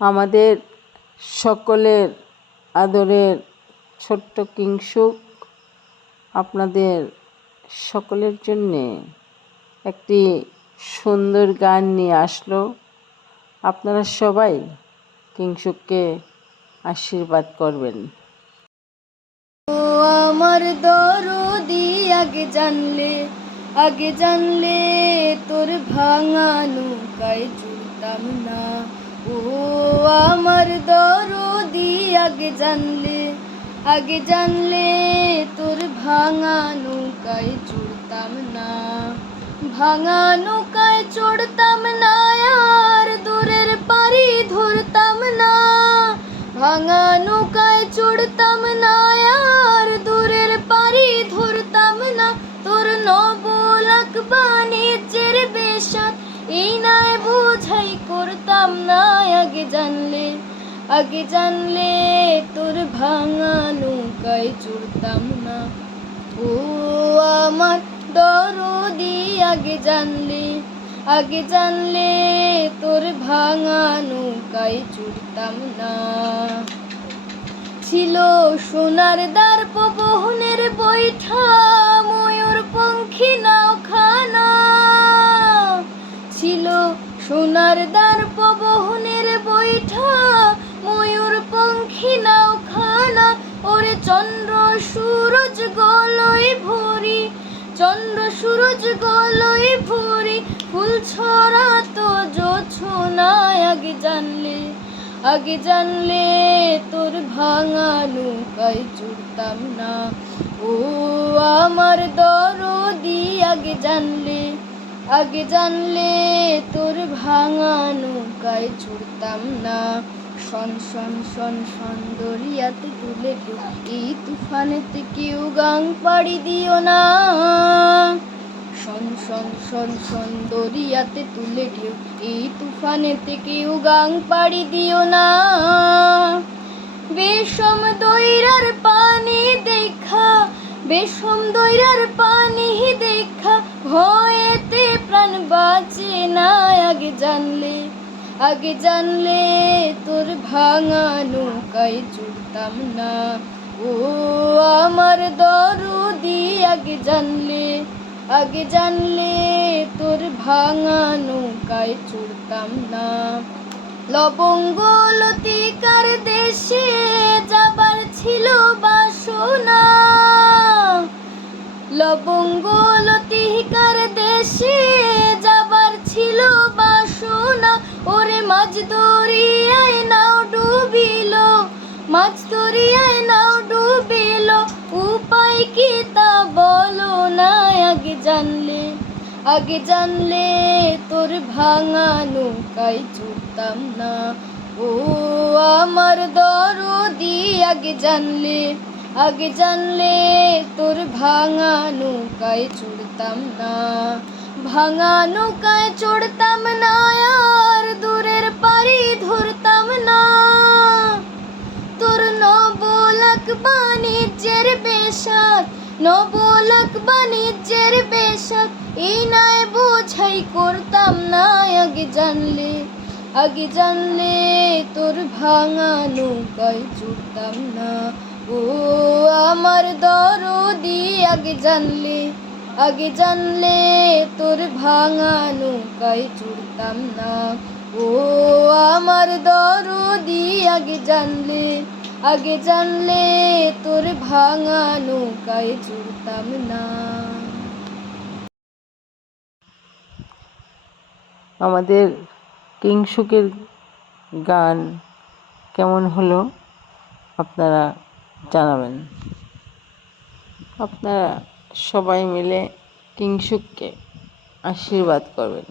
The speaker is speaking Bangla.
আমাদের সকলের আদরের ছোট্ট কিংসুক, আপনাদের সকলের জন্যে একটি সুন্দর গান নিয়ে আসলো। আপনারা সবাই কিংসুককে আশীর্বাদ করবেন। ও আমার দরদি, আগে জানলে আগে জানলে তোর ভাঙা নৌকায় জুড়তাম না। ও আমার দরদি আগে জানলে আগে জানলে তোর ভাঙা নৌকায় চড়তাম না। ভাঙা নৌকায় চড়তাম করতাম না আগে জানলে আগে জানলে তোর ভাঙা নৌকায় চড়তাম না। ও আমার দরদি, আগে জানলে আগে জানলে তোর ভাঙা নৌকায় চড়তাম না। ছিল সোনার দ্বার পবনের বৈঠা, ময়ূর পঙ্খী নাও চন্দ্র সূরজ গলই ভরি, ফুল ছড়া তো জোছনায় আগে জানলে আগে জানলে তোর ভাঙা নৌকায় চড়তাম না। ও আমার দরদি, আগে জানলে আগে জানলে তোর ভাঙা নৌকায় চড়তাম না। শন শন শন শন দরিয়াতে তুলে এই তুফানেতে কেউ গাং পাড়ি দিও না। শন শন শন দরিয়াতে তুলে ঢেউ। এই তুফানেতে কেউ গাং পাড়ি দিও না। বেশম দৈরার পানি দেখা, বেশম দৈরার পানি দেখা, ভয়েতে প্রাণ বাঁচে না। আগে জানলে আগে জানলে তোর ভাঙা নৌকায় চড়তাম না। ও আমার দরদি, আগে জানলে আগে জানলে তোর ভাঙা নৌকায় চড়তাম না। লবঙ্গ লতিকার দেশে যাবার ছিল বাসনা। লবঙ্গ লতিকার দেশে যাবার ছিল বাসনা। ওরে মাছ দরিয়ায় নাও ডুবিল, মাছ দরিয়ায় জানলে, আগে জানলে তোর ভাঙা নৌকায় চড়তাম না। ও আমার দরদি, আগে জানলে আগে জানলে তোর ভাঙা নৌকায় চড়তাম না। ভাঙা নৌকায় চড়তাম না, আর দূরের পারি ধরতাম না। তোর নবলাক বাণিজ্যের বেশাত নবলাক বাণিজ্যের বেশাত এই নয় বোঝাই করতাম না, আগে জানলে আগে জানলে তোর ভাঙা নৌকায় চড়তাম না। ও আমার দরদি, আগে জানলে আগে জানলে তোর ভাঙা নৌকায় চড়তাম না। ও আমার দরদি, আগে জানলে আগে জানলে তোর ভাঙা নৌকায় চড়তাম না। আমাদের কিংসুকের গান কেমন হলো আপনারা জানাবেন। আপনারা সবাই মিলে কিংসুককে আশীর্বাদ করবেন।